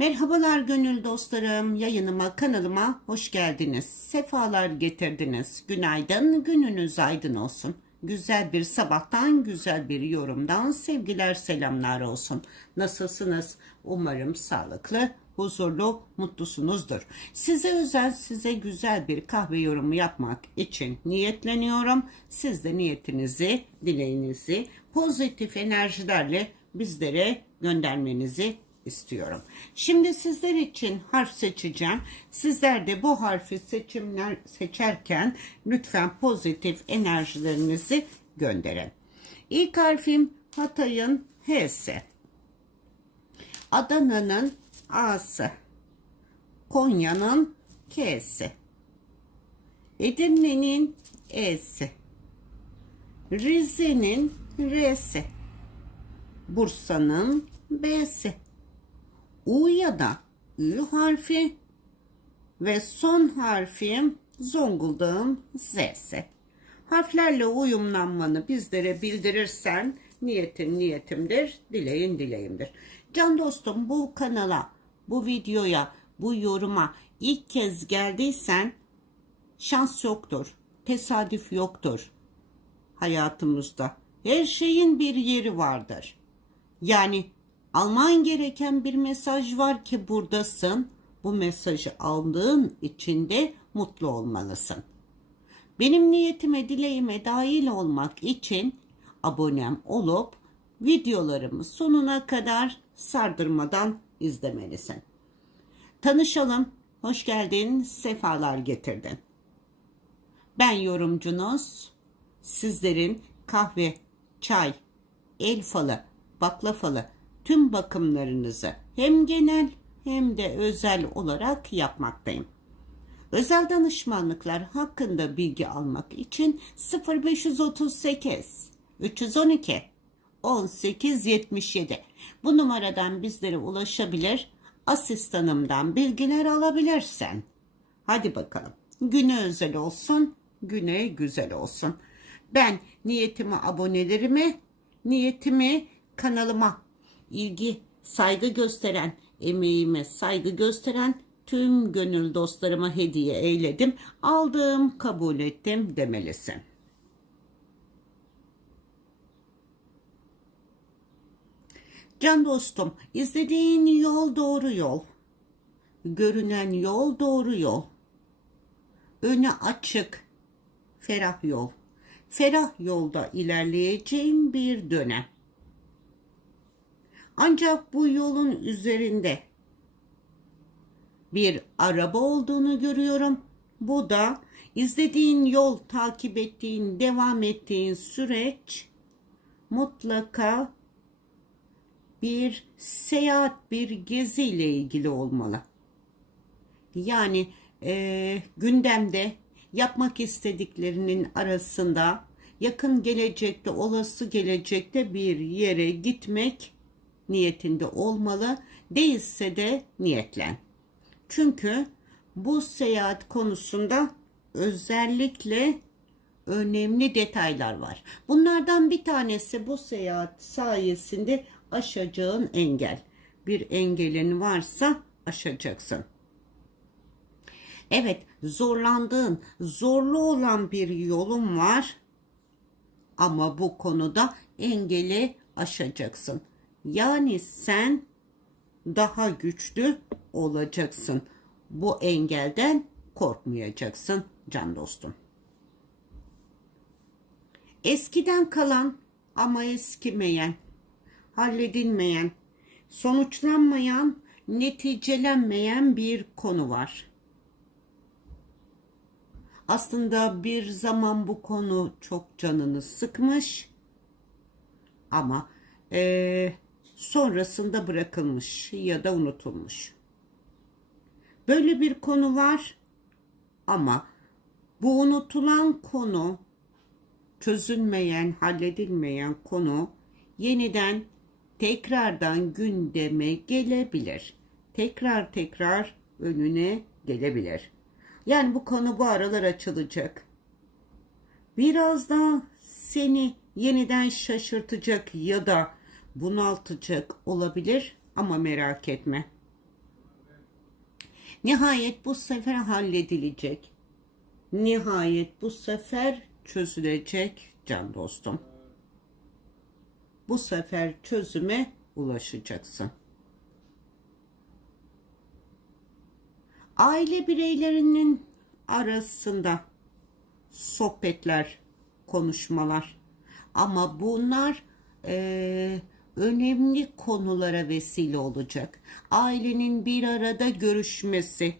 Merhabalar gönül dostlarım. Yayınıma, kanalıma hoş geldiniz. Sefalar getirdiniz. Günaydın, gününüz aydın olsun. Güzel bir sabahtan, güzel bir yorumdan sevgiler, selamlar olsun. Nasılsınız? Umarım sağlıklı, huzurlu, mutlusunuzdur. Size özel, size güzel bir kahve yorumu yapmak için niyetleniyorum. Siz de niyetinizi, dileğinizi pozitif enerjilerle bizlere göndermenizi istiyorum. Şimdi sizler için harf seçeceğim. Sizler de bu harfi seçimler seçerken lütfen pozitif enerjilerinizi gönderin. İlk harfim Hatay'ın H'si. Adana'nın A'sı. Konya'nın K'si. Edirne'nin E'si. Rize'nin R'si. Bursa'nın B'si. U ya da Ü harfi ve son harfim Zonguldak'ın Z'si. Harflerle uyumlanmanı bizlere bildirirsen niyetin niyetimdir, dileğin dileğimdir. Can dostum bu kanala, bu videoya, bu yoruma ilk kez geldiysen şans yoktur, tesadüf yoktur hayatımızda. Her şeyin bir yeri vardır. Yani alman gereken bir mesaj var ki buradasın. Bu mesajı aldığın için de mutlu olmalısın. Benim niyetime, dileğime dahil olmak için abonem olup videolarımı sonuna kadar sardırmadan izlemelisin. Tanışalım. Hoş geldin, sefalar getirdin. Ben yorumcunuz. Sizlerin kahve, çay, el falı, baklavalı tüm bakımlarınızı hem genel hem de özel olarak yapmaktayım. Özel danışmanlıklar hakkında bilgi almak için 0538 312 1877 bu numaradan bizlere ulaşabilir, asistanımdan bilgiler alabilirsen. Hadi bakalım. Güne özel olsun, güne güzel olsun. Ben niyetimi abonelerime, niyetimi kanalıma ilgi, saygı gösteren, emeğime saygı gösteren tüm gönül dostlarıma hediye eyledim. Aldım, kabul ettim demelisin. Can dostum, izlediğin yol doğru yol. Görünen yol doğru yol. Önü açık, ferah yol. Ferah yolda ilerleyeceğim bir dönem. Ancak bu yolun üzerinde bir araba olduğunu görüyorum. Bu da izlediğin yol, takip ettiğin, devam ettiğin süreç mutlaka bir seyahat, bir gezi ile ilgili olmalı. Yani e, gündemde yapmak istediklerinin arasında yakın gelecekte, olası gelecekte bir yere gitmek niyetinde olmalı. Değilse de niyetlen. Çünkü bu seyahat konusunda özellikle önemli detaylar var. Bunlardan bir tanesi bu seyahat sayesinde aşacağın engel. Bir engelin varsa aşacaksın. Evet, zorlandığın, zorlu olan bir yolun var. Ama bu konuda engeli aşacaksın. Yani sen daha güçlü olacaksın. Bu engelden korkmayacaksın can dostum. Eskiden kalan ama eskimeyen, halledilmeyen, sonuçlanmayan, neticelenmeyen bir konu var. Aslında bir zaman bu konu çok canını sıkmış ama e, sonrasında bırakılmış ya da unutulmuş. Böyle bir konu var ama bu unutulan konu çözülmeyen, halledilmeyen konu yeniden tekrardan gündeme gelebilir. Tekrar tekrar önüne gelebilir. Yani bu konu bu aralar açılacak. Biraz da seni yeniden şaşırtacak ya da bunaltacak olabilir ama merak etme. Nihayet bu sefer halledilecek. Nihayet bu sefer çözülecek can dostum. Bu sefer çözüme ulaşacaksın. Aile bireylerinin arasında sohbetler, konuşmalar ama bunlar eee, önemli konulara vesile olacak. Ailenin bir arada görüşmesi,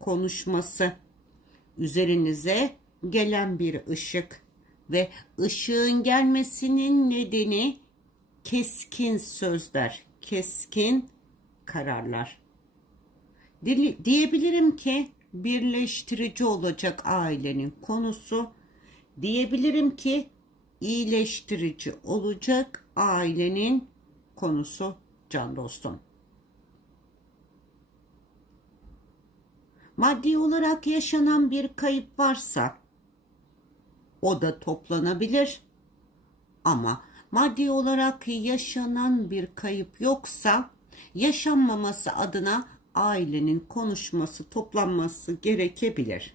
konuşması, üzerinize gelen bir ışık ve ışığın gelmesinin nedeni keskin sözler, keskin kararlar. Dili- diyebilirim ki birleştirici olacak ailenin konusu. Diyebilirim ki iyileştirici olacak ailenin konusu can dostum. Maddi olarak yaşanan bir kayıp varsa o da toplanabilir. Ama maddi olarak yaşanan bir kayıp yoksa yaşanmaması adına ailenin konuşması, toplanması gerekebilir.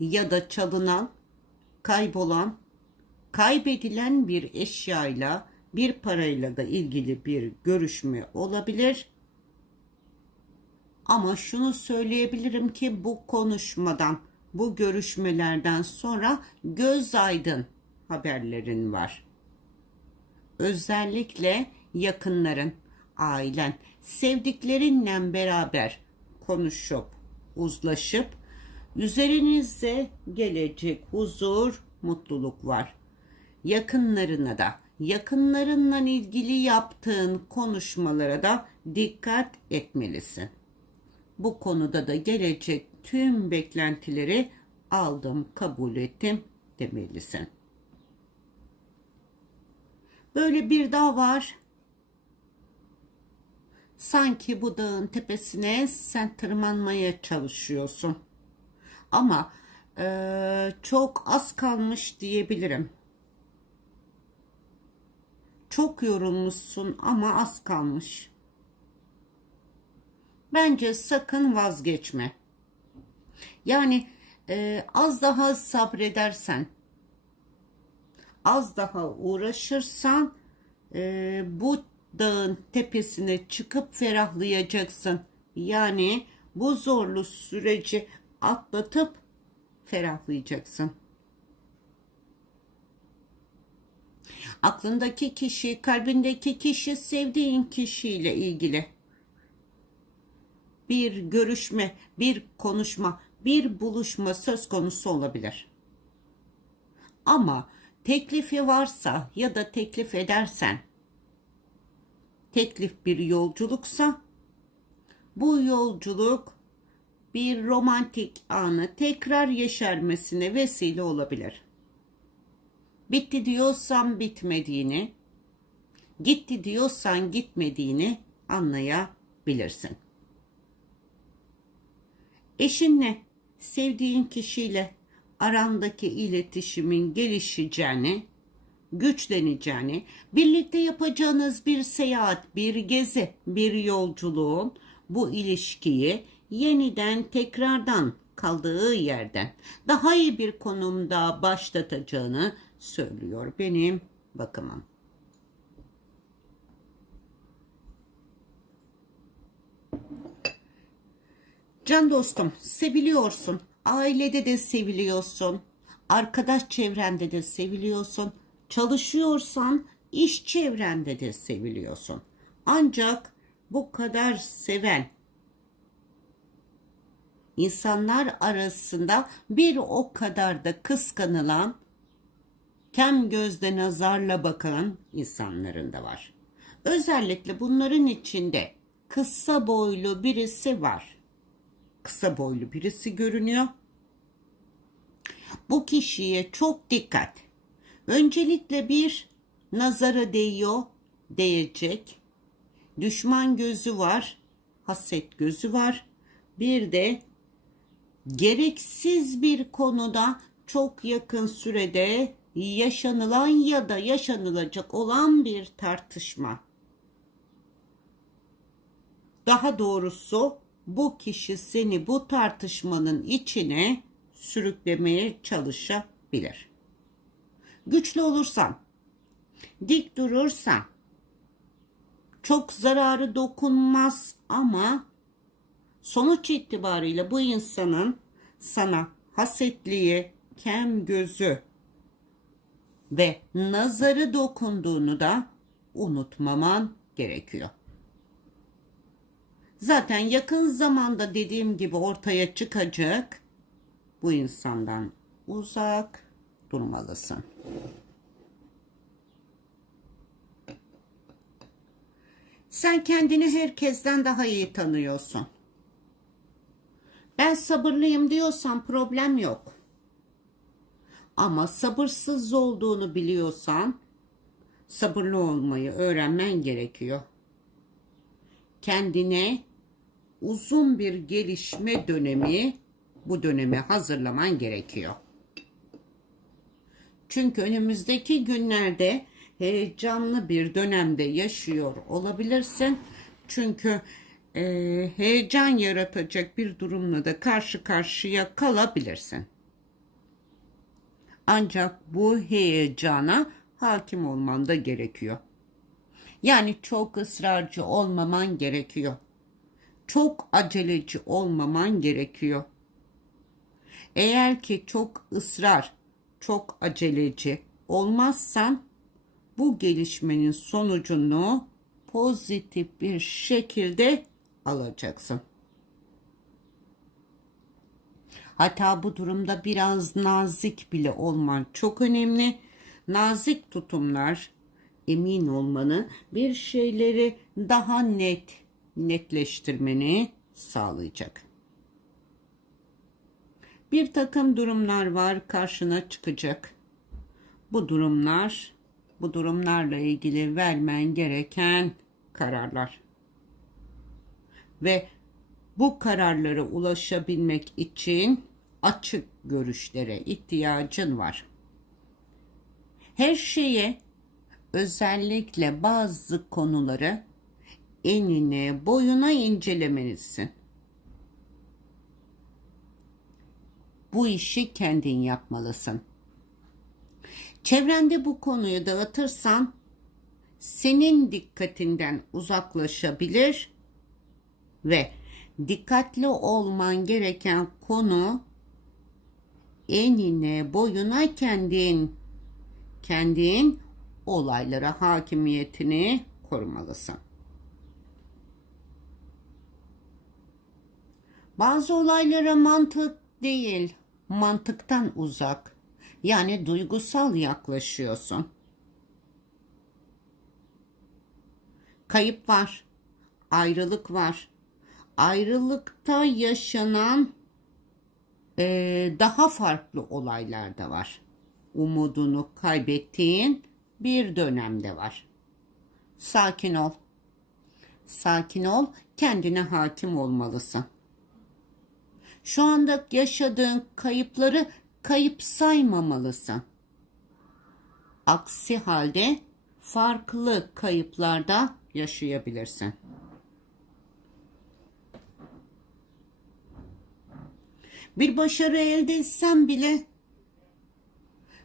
Ya da çalınan, kaybolan, kaybedilen bir eşyayla, bir parayla da ilgili bir görüşme olabilir. Ama şunu söyleyebilirim ki bu konuşmadan, bu görüşmelerden sonra göz aydın haberlerin var. Özellikle yakınların, ailen, sevdiklerinle beraber konuşup, uzlaşıp üzerinize gelecek huzur, mutluluk var. Yakınlarına da, yakınlarınla ilgili yaptığın konuşmalara da dikkat etmelisin. Bu konuda da gelecek tüm beklentileri aldım, kabul ettim demelisin. Böyle bir dağ var. Sanki bu dağın tepesine sen tırmanmaya çalışıyorsun. Ama eee, çok az kalmış diyebilirim. Çok yorulmuşsun ama az kalmış. Bence sakın vazgeçme. Yani e, az daha sabredersen, az daha uğraşırsan e, bu dağın tepesine çıkıp ferahlayacaksın. Yani bu zorlu süreci atlatıp ferahlayacaksın. Aklındaki kişi, kalbindeki kişi sevdiğin kişiyle ilgili bir görüşme, bir konuşma, bir buluşma söz konusu olabilir. Ama teklifi varsa ya da teklif edersen, teklif bir yolculuksa, bu yolculuk bir romantik anı tekrar yeşermesine vesile olabilir. Bitti diyorsan bitmediğini, gitti diyorsan gitmediğini anlayabilirsin. Eşinle, sevdiğin kişiyle arandaki iletişimin gelişeceğini, güçleneceğini, birlikte yapacağınız bir seyahat, bir gezi, bir yolculuğun bu ilişkiyi yeniden tekrardan kaldığı yerden daha iyi bir konumda başlatacağını söylüyor benim bakımım. Can dostum, seviliyorsun. Ailede de seviliyorsun. Arkadaş çevrende de seviliyorsun. Çalışıyorsan iş çevrende de seviliyorsun. Ancak bu kadar seven insanlar arasında bir o kadar da kıskanılan, kem gözle nazarla bakan insanların da var. Özellikle bunların içinde kısa boylu birisi var kısa boylu birisi görünüyor. Bu kişiye çok dikkat. Öncelikle bir nazara değiyor, değecek. Düşman gözü var, haset gözü var. Bir de gereksiz bir konuda çok yakın sürede yaşanılan ya da yaşanılacak olan bir tartışma. Daha doğrusu bu kişi seni bu tartışmanın içine sürüklemeye çalışabilir. Güçlü olursan, dik durursan, çok zararı dokunmaz ama sonuç itibariyle bu insanın sana hasetliği, kem gözü ve nazarı dokunduğunu da unutmaman gerekiyor. Zaten yakın zamanda dediğim gibi ortaya çıkacak bu insandan uzak durmalısın. Sen kendini herkesten daha iyi tanıyorsun. Ben sabırlıyım diyorsan problem yok. Ama sabırsız olduğunu biliyorsan sabırlı olmayı öğrenmen gerekiyor. Kendine uzun bir gelişme dönemi bu döneme hazırlaman gerekiyor. Çünkü önümüzdeki günlerde heyecanlı bir dönemde yaşıyor olabilirsin. Çünkü e, heyecan yaratacak bir durumla da karşı karşıya kalabilirsin. Ancak bu heyecana hakim olman da gerekiyor. Yani çok ısrarcı olmaman gerekiyor. Çok aceleci olmaman gerekiyor. Eğer ki çok ısrar, çok aceleci olmazsan bu gelişmenin sonucunu pozitif bir şekilde alacaksın. Hatta bu durumda biraz nazik bile olman çok önemli. Nazik tutumlar emin olmanı bir şeyleri daha net netleştirmeni sağlayacak. Bir takım durumlar var karşına çıkacak. Bu durumlar, bu durumlarla ilgili vermen gereken kararlar. Ve bu kararlara ulaşabilmek için açık görüşlere ihtiyacın var. Her şeye özellikle bazı konuları enine boyuna incelemelisin. Bu işi kendin yapmalısın. Çevrende bu konuyu dağıtırsan senin dikkatinden uzaklaşabilir ve dikkatli olman gereken konu enine boyuna kendin kendin olaylara hakimiyetini korumalısın. Bazı olaylara mantık değil, mantıktan uzak. Yani duygusal yaklaşıyorsun. Kayıp var, ayrılık var. Ayrılıkta yaşanan e, daha farklı olaylar da var. Umudunu kaybettiğin bir dönemde var. Sakin ol. Sakin ol, kendine hakim olmalısın. Şu anda yaşadığın kayıpları kayıp saymamalısın. Aksi halde farklı kayıplarda yaşayabilirsin. Bir başarı elde etsen bile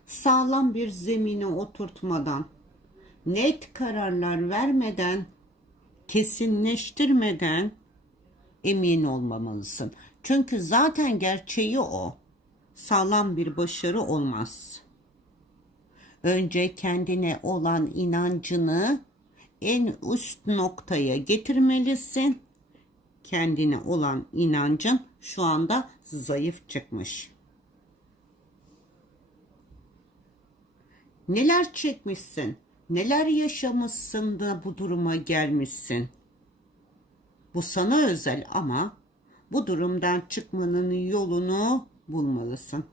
sağlam bir zemine oturtmadan, net kararlar vermeden, kesinleştirmeden emin olmamalısın. Çünkü zaten gerçeği o. Sağlam bir başarı olmaz. Önce kendine olan inancını en üst noktaya getirmelisin. Kendine olan inancın şu anda zayıf çıkmış. Neler çekmişsin? Neler yaşamışsın da bu duruma gelmişsin? Bu sana özel ama bu durumdan çıkmanın yolunu bulmalısın.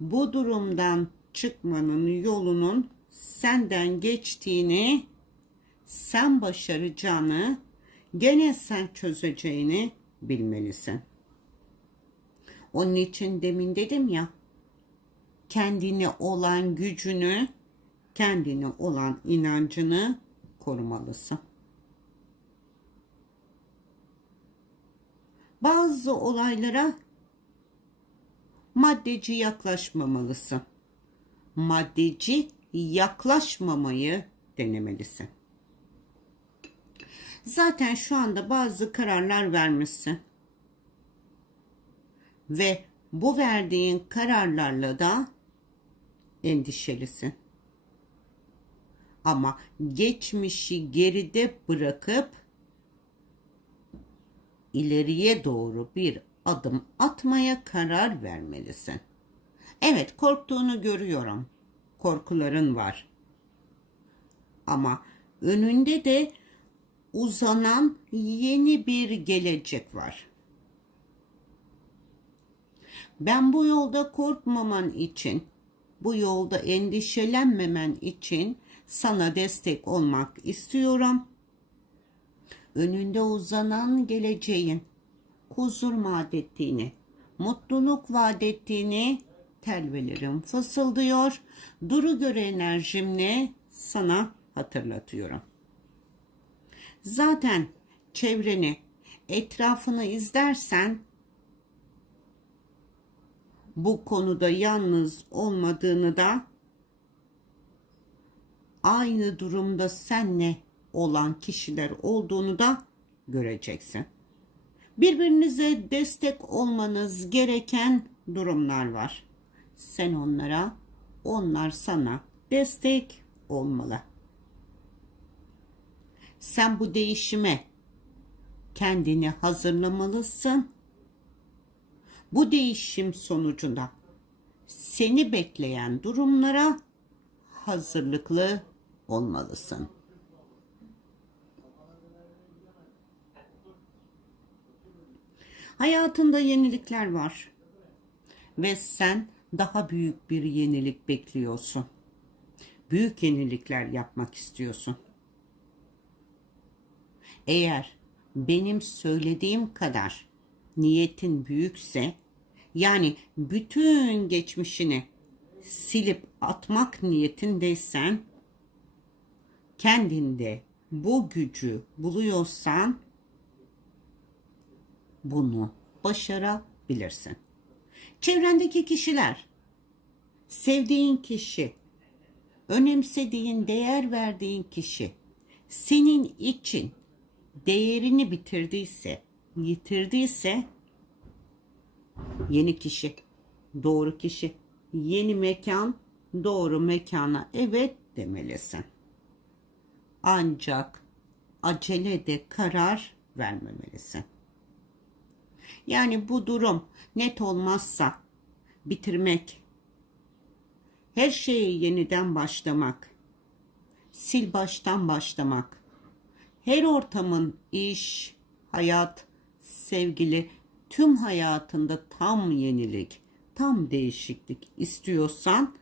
Bu durumdan çıkmanın yolunun senden geçtiğini, sen başaracağını, gene sen çözeceğini bilmelisin. Onun için demin dedim ya, kendine olan gücünü, kendine olan inancını korumalısın. Bazı olaylara maddeci yaklaşmamalısın. Maddeci yaklaşmamayı denemelisin. Zaten şu anda bazı kararlar vermişsin. Ve bu verdiğin kararlarla da endişelisin. Ama geçmişi geride bırakıp ileriye doğru bir adım atmaya karar vermelisin. Evet, korktuğunu görüyorum. Korkuların var. Ama önünde de uzanan yeni bir gelecek var. Ben bu yolda korkmaman için, bu yolda endişelenmemen için sana destek olmak istiyorum. Önünde uzanan geleceğin huzur vaat ettiğini, mutluluk vaat ettiğini telvelerim fısıldıyor. Duru göre enerjimle sana hatırlatıyorum. Zaten çevreni, etrafını izlersen bu konuda yalnız olmadığını da aynı durumda senle olan kişiler olduğunu da göreceksin. Birbirinize destek olmanız gereken durumlar var. Sen onlara, onlar sana destek olmalı. Sen bu değişime kendini hazırlamalısın. Bu değişim sonucunda seni bekleyen durumlara hazırlıklı olmalısın. Hayatında yenilikler var ve sen daha büyük bir yenilik bekliyorsun. Büyük yenilikler yapmak istiyorsun. Eğer benim söylediğim kadar niyetin büyükse yani bütün geçmişini silip atmak niyetindeysen kendinde bu gücü buluyorsan bunu başarabilirsin. Çevrendeki kişiler, sevdiğin kişi, önemsediğin, değer verdiğin kişi senin için değerini bitirdiyse, yitirdiyse yeni kişi, doğru kişi, yeni mekan, doğru mekana evet demelisin. Ancak acele de karar vermemelisin. Yani bu durum net olmazsa bitirmek, her şeyi yeniden başlamak, sil baştan başlamak, her ortamın iş, hayat, sevgili, tüm hayatında tam yenilik, tam değişiklik istiyorsan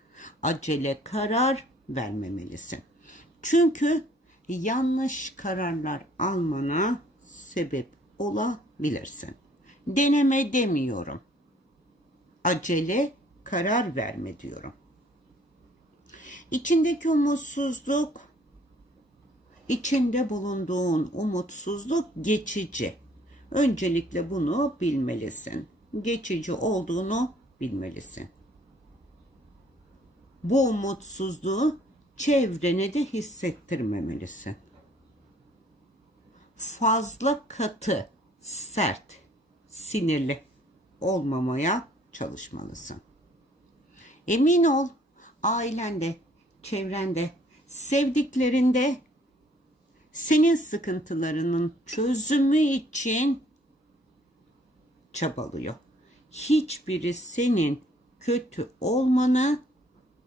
acele karar vermemelisin. Çünkü yanlış kararlar almana sebep olabilirsin. Deneme demiyorum. Acele karar verme diyorum. İçindeki umutsuzluk, içinde bulunduğun umutsuzluk geçici. Öncelikle bunu bilmelisin. Geçici olduğunu bilmelisin. Bu umutsuzluğu çevrene de hissettirmemelisin. Fazla katı, sert, sinirli olmamaya çalışmalısın. Emin ol ailende, çevrende, sevdiklerinde senin sıkıntılarının çözümü için çabalıyor. Hiçbiri senin kötü olmanı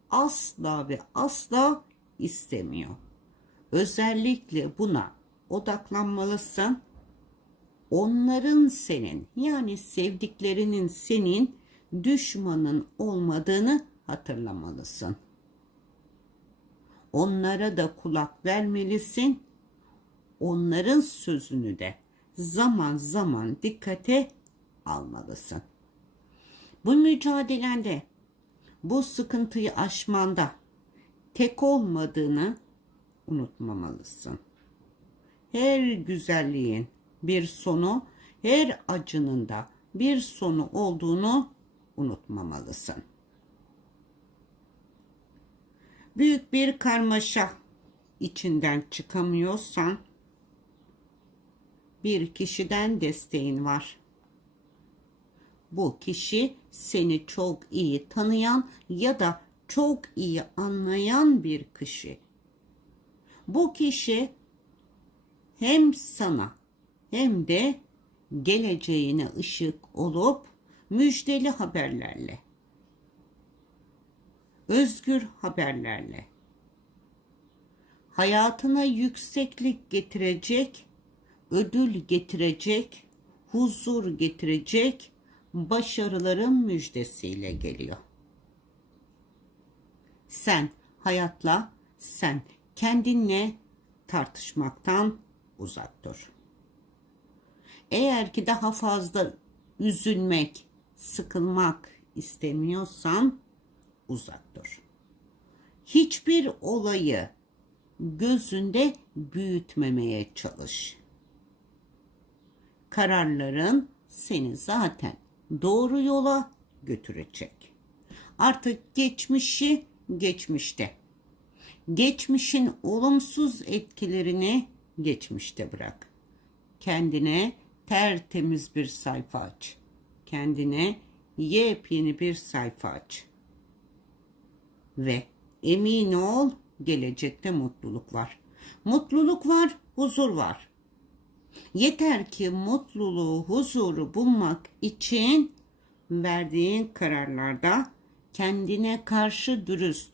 asla ve asla istemiyor. Özellikle buna odaklanmalısın. Onların senin yani sevdiklerinin senin düşmanın olmadığını hatırlamalısın. Onlara da kulak vermelisin. Onların sözünü de zaman zaman dikkate almalısın. Bu mücadelende, bu sıkıntıyı aşmanda tek olmadığını unutmamalısın. Her güzelliğin bir sonu, Her acının da bir sonu olduğunu unutmamalısın. Büyük bir karmaşa içinden çıkamıyorsan bir kişiden desteğin var. Bu kişi seni çok iyi tanıyan ya da çok iyi anlayan bir kişi. Bu kişi hem sana hem de geleceğine ışık olup müjdeli haberlerle, özgür haberlerle, hayatına yükseklik getirecek, ödül getirecek, huzur getirecek başarıların müjdesiyle geliyor. Sen hayatla, sen kendinle tartışmaktan uzak dur. Eğer ki daha fazla üzülmek, sıkılmak istemiyorsan uzak dur. Hiçbir olayı gözünde büyütmemeye çalış. Kararların seni zaten doğru yola götürecek. Artık geçmişi geçmişte. Geçmişin olumsuz etkilerini geçmişte bırak. Kendine tertemiz bir sayfa aç. Kendine yepyeni bir sayfa aç. Ve emin ol gelecekte mutluluk var. Mutluluk var, huzur var. Yeter ki mutluluğu, huzuru bulmak için verdiğin kararlarda kendine karşı dürüst,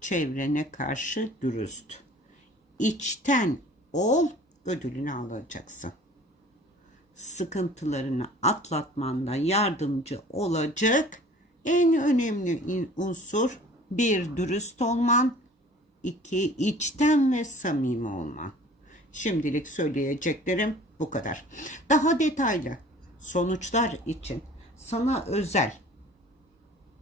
çevrene karşı dürüst. İçten ol, ödülünü alacaksın. Sıkıntılarını atlatmanda yardımcı olacak en önemli unsur bir dürüst olman, iki içten ve samimi olman. Şimdilik söyleyeceklerim bu kadar. Daha detaylı sonuçlar için sana özel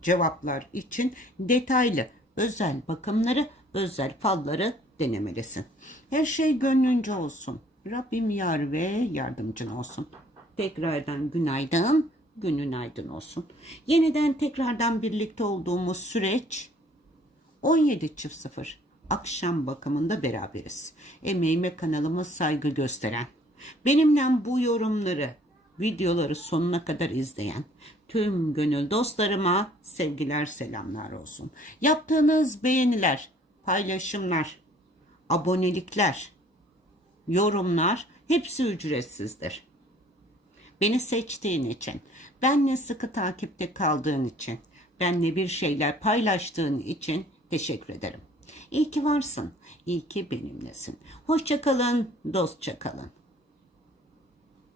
cevaplar için detaylı özel bakımları, özel falları denemelisin. Her şey gönlünce olsun. Rabbim yar ve yardımcın olsun. Tekrardan günaydın, günün aydın olsun. Yeniden tekrardan birlikte olduğumuz süreç 17.00 akşam bakımında beraberiz. Emeğime kanalıma saygı gösteren, benimle bu yorumları, videoları sonuna kadar izleyen tüm gönül dostlarıma sevgiler selamlar olsun. Yaptığınız beğeniler, paylaşımlar, abonelikler, yorumlar hepsi ücretsizdir. Beni seçtiğin için, benle sıkı takipte kaldığın için, benle bir şeyler paylaştığın için teşekkür ederim. İyi ki varsın, iyi ki benimlesin. Hoşça kalın, dostça kalın.